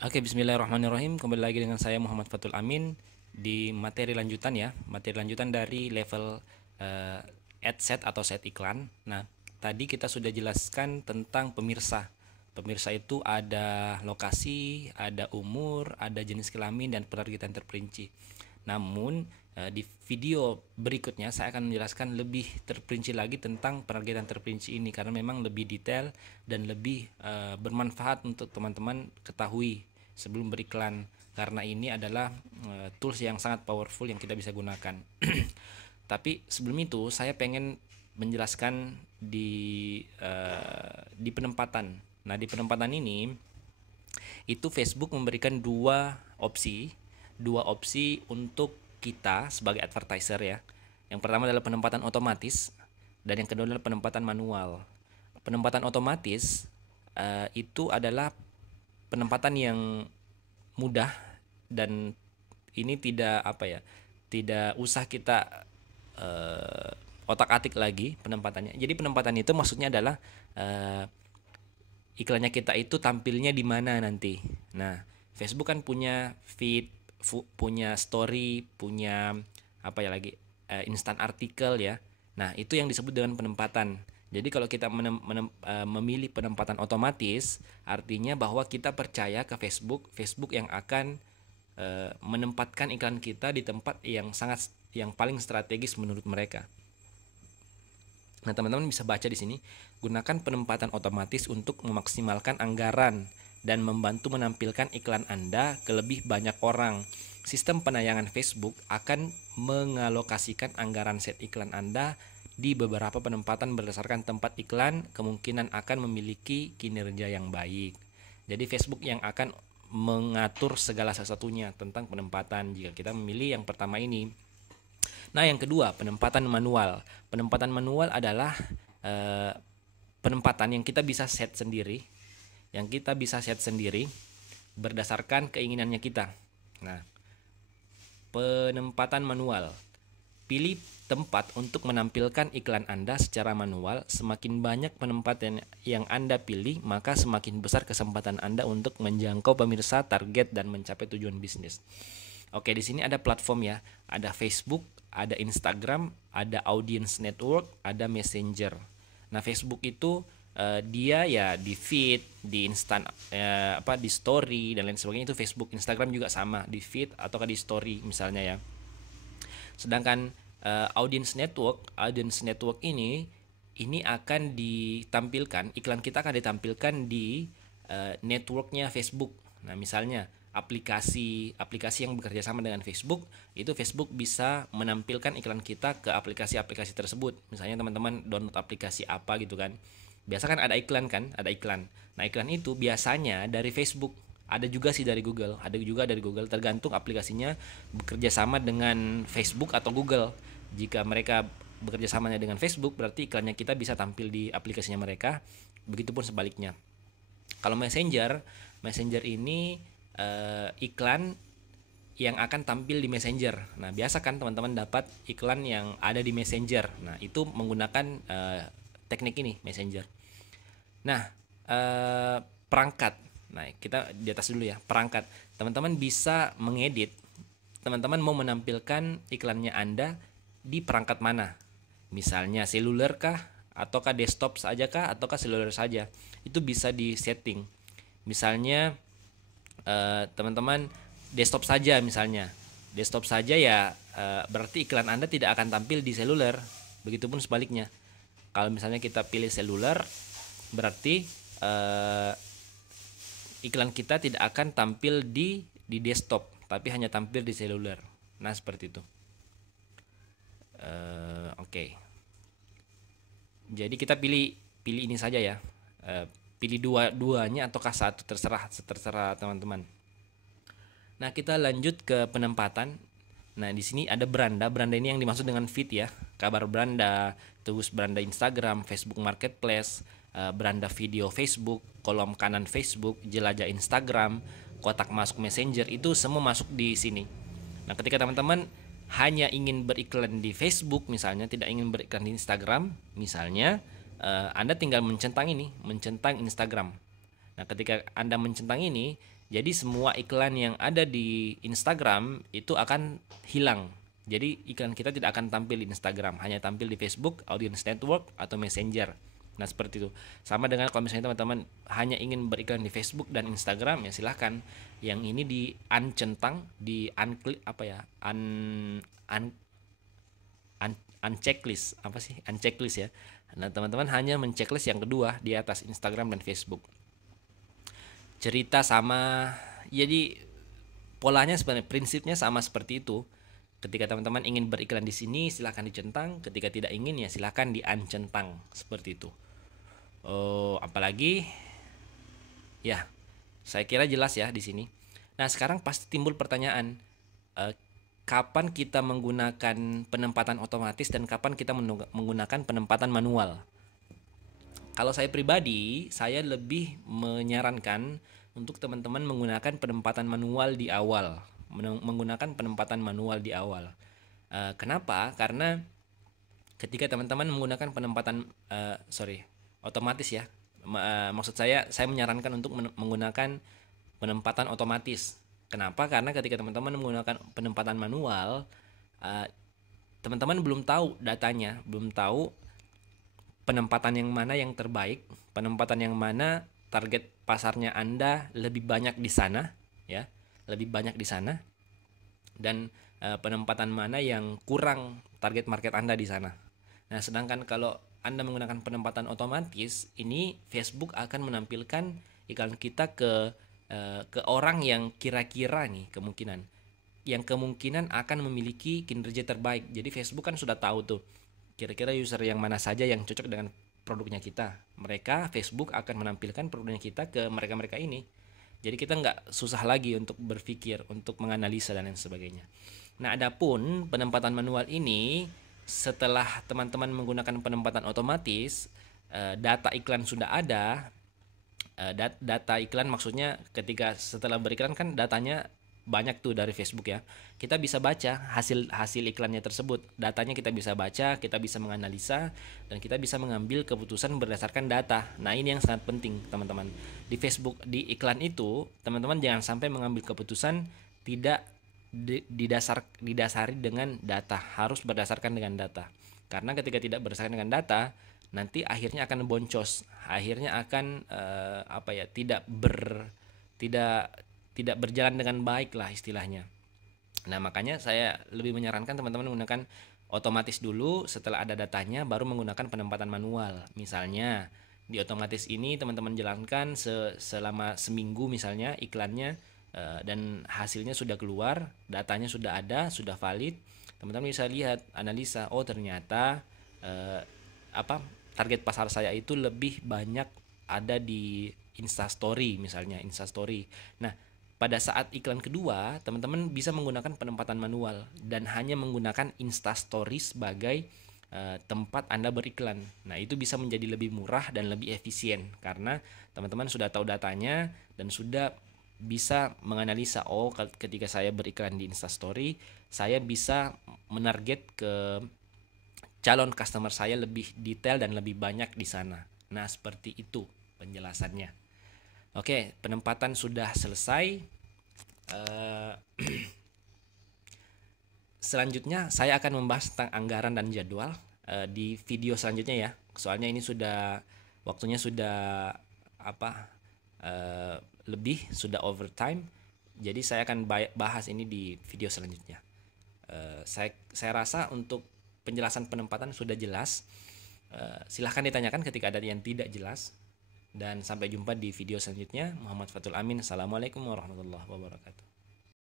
Oke, bismillahirrahmanirrahim. Kembali lagi dengan saya Muhammad Fatul Amin di materi lanjutan ya, materi lanjutan dari level eh, ad set atau set iklan. Nah, tadi kita sudah jelaskan tentang pemirsa. Pemirsa itu ada lokasi, ada umur, ada jenis kelamin dan penargetan terperinci. Namun di video berikutnya saya akan menjelaskan lebih terperinci lagi tentang penargetan terperinci ini karena memang lebih detail dan lebih bermanfaat untuk teman-teman ketahui sebelum beriklan karena ini adalah tools yang sangat powerful yang kita bisa gunakan. Tapi sebelum itu saya pengen menjelaskan di penempatan. Nah, di penempatan ini itu Facebook memberikan dua opsi untuk kita sebagai advertiser ya. Yang pertama adalah penempatan otomatis dan yang kedua adalah penempatan manual. Penempatan otomatis itu adalah penempatan yang mudah dan ini tidak apa ya, tidak usah kita otak-atik lagi penempatannya. Jadi penempatan itu maksudnya adalah eh, iklannya kita itu tampilnya di mana nanti. Nah, Facebook kan punya feed, punya story, punya apa ya lagi, instan artikel ya. Nah, itu yang disebut dengan penempatan. Jadi kalau kita memilih penempatan otomatis, artinya bahwa kita percaya ke Facebook, Facebook yang akan menempatkan iklan kita di tempat yang paling strategis menurut mereka. Nah, teman-teman bisa baca di sini, gunakan penempatan otomatis untuk memaksimalkan anggaran dan membantu menampilkan iklan Anda ke lebih banyak orang. Sistem penayangan Facebook akan mengalokasikan anggaran set iklan Anda di beberapa penempatan berdasarkan tempat iklan kemungkinan akan memiliki kinerja yang baik. Jadi Facebook yang akan mengatur segala sesuatunya tentang penempatan jika kita memilih yang pertama ini. Nah, yang kedua, penempatan manual. Penempatan manual adalah eh, penempatan yang kita bisa set sendiri, berdasarkan keinginannya kita. Nah, penempatan manual. Pilih tempat untuk menampilkan iklan Anda secara manual. Semakin banyak penempatan yang Anda pilih, maka semakin besar kesempatan Anda untuk menjangkau pemirsa target dan mencapai tujuan bisnis. Oke, di sini ada platform ya. Ada Facebook, ada Instagram, ada Audience Network, ada Messenger. Nah, Facebook itu dia ya di feed, di instan di story dan lain sebagainya itu Facebook. Instagram juga sama, di feed ataukah di story misalnya ya. Sedangkan audience network ini akan ditampilkan, iklan kita akan ditampilkan di networknya Facebook. Nah, misalnya aplikasi yang bekerja sama dengan Facebook, itu Facebook bisa menampilkan iklan kita ke aplikasi-aplikasi tersebut. Misalnya teman-teman download aplikasi apa gitu kan. Biasa kan ada iklan kan, ada iklan. Nah, iklan itu biasanya dari Facebook, ada juga sih dari Google, ada juga dari Google, tergantung aplikasinya bekerja sama dengan Facebook atau Google. Jika mereka bekerja samanya dengan Facebook, berarti iklannya kita bisa tampil di aplikasinya mereka. Begitupun sebaliknya. Kalau Messenger ini iklan yang akan tampil di Messenger. Nah, biasa kan teman-teman dapat iklan yang ada di Messenger. Nah, itu menggunakan teknik ini, Messenger. Nah, perangkat. Nah, kita di atas dulu ya, perangkat. Teman-teman bisa mengedit. Teman-teman mau menampilkan iklannya Anda di perangkat mana? Misalnya seluler kah? Ataukah desktop saja kah? Ataukah seluler saja? Itu bisa di setting. Misalnya teman-teman desktop saja misalnya. Desktop saja ya berarti iklan Anda tidak akan tampil di seluler. Begitupun sebaliknya. Kalau misalnya kita pilih seluler, berarti iklan kita tidak akan tampil di desktop, tapi hanya tampil di seluler. Nah, seperti itu. Oke. Jadi kita pilih pilih ini saja ya. Pilih dua-duanya ataukah satu, terserah teman-teman. Nah, kita lanjut ke penempatan. Nah, di sini ada beranda. Beranda ini yang dimaksud dengan feed ya. Kabar beranda, terus beranda Instagram, Facebook Marketplace, beranda video Facebook, kolom kanan Facebook, jelajah Instagram, kotak masuk Messenger, itu semua masuk di sini. Nah, ketika teman-teman hanya ingin beriklan di Facebook misalnya, tidak ingin beriklan di Instagram misalnya, Anda tinggal mencentang Instagram. Nah, ketika Anda mencentang ini, Jadi semua iklan yang ada di Instagram itu akan hilang. Jadi iklan kita tidak akan tampil di Instagram, hanya tampil di Facebook, Audience Network, atau Messenger. Nah seperti itu. Sama dengan kalau misalnya teman-teman hanya ingin beriklan di Facebook dan Instagram, ya silahkan. Yang ini di uncentang, di unclick apa ya, unchecklist apa sih, unchecklist ya. Nah teman-teman hanya menceklis yang kedua di atas Instagram dan Facebook. Cerita sama, jadi polanya sebenarnya prinsipnya sama seperti itu. Ketika teman-teman ingin beriklan di sini silahkan dicentang, ketika tidak ingin ya silahkan di uncentang seperti itu. Apalagi ya, saya kira jelas ya di sini. Nah sekarang pasti timbul pertanyaan, eh, kapan kita menggunakan penempatan otomatis dan kapan kita menggunakan penempatan manual. Kalau saya pribadi, saya lebih menyarankan untuk teman-teman menggunakan penempatan manual di awal. Menggunakan penempatan manual di awal. Kenapa? Karena ketika teman-teman menggunakan penempatan otomatis ya. Maksud saya menyarankan untuk menggunakan penempatan otomatis. Kenapa? Karena ketika teman-teman menggunakan penempatan manual, teman-teman belum tahu datanya, belum tahu penempatan yang mana yang terbaik, penempatan yang mana target pasarnya Anda lebih banyak di sana, ya, lebih banyak di sana, dan penempatan mana yang kurang target market Anda di sana. Nah, sedangkan kalau Anda menggunakan penempatan otomatis, ini Facebook akan menampilkan iklan kita ke orang yang kira-kira nih yang kemungkinan akan memiliki kinerja terbaik. Jadi Facebook kan sudah tahu tuh kira-kira user yang mana saja yang cocok dengan produknya kita. Facebook akan menampilkan produknya kita ke mereka-mereka ini. Jadi kita nggak susah lagi untuk berpikir, untuk menganalisa dan lain sebagainya. Nah, adapun penempatan manual ini, setelah teman-teman menggunakan penempatan otomatis, data iklan sudah ada. Data iklan maksudnya ketika setelah beriklan kan datanya banyak tuh dari Facebook ya. Kita bisa baca hasil iklannya tersebut. Datanya kita bisa baca, kita bisa menganalisa, dan kita bisa mengambil keputusan berdasarkan data. Nah, ini yang sangat penting, teman-teman. Di Facebook, di iklan itu, teman-teman jangan sampai mengambil keputusan tidak didasari dengan data, harus berdasarkan dengan data. Karena ketika tidak berdasarkan dengan data, nanti akhirnya akan boncos, akhirnya akan tidak berjalan dengan baik lah istilahnya. Nah makanya saya lebih menyarankan teman-teman menggunakan otomatis dulu, setelah ada datanya baru menggunakan penempatan manual. Misalnya di otomatis ini teman-teman jalankan selama seminggu misalnya iklannya, dan hasilnya sudah keluar, datanya sudah ada, sudah valid. Teman-teman bisa lihat, analisa, oh ternyata target pasar saya itu lebih banyak ada di Instastory misalnya, Instastory. Nah, pada saat iklan kedua, teman-teman bisa menggunakan penempatan manual dan hanya menggunakan Instastory sebagai tempat Anda beriklan. Nah, itu bisa menjadi lebih murah dan lebih efisien karena teman-teman sudah tahu datanya dan sudah bisa menganalisa, oh ketika saya beriklan di Instastory, saya bisa menarget ke calon customer saya lebih detail dan lebih banyak di sana. Nah, seperti itu penjelasannya. Oke, penempatan sudah selesai. Selanjutnya saya akan membahas tentang anggaran dan jadwal di video selanjutnya ya. Soalnya ini waktunya sudah lebih, sudah overtime. Jadi saya akan bahas ini di video selanjutnya. Saya rasa untuk penjelasan penempatan sudah jelas. Silahkan ditanyakan ketika ada yang tidak jelas. Dan sampai jumpa di video selanjutnya. Muhammad Fatul Amin. Assalamualaikum warahmatullahi wabarakatuh.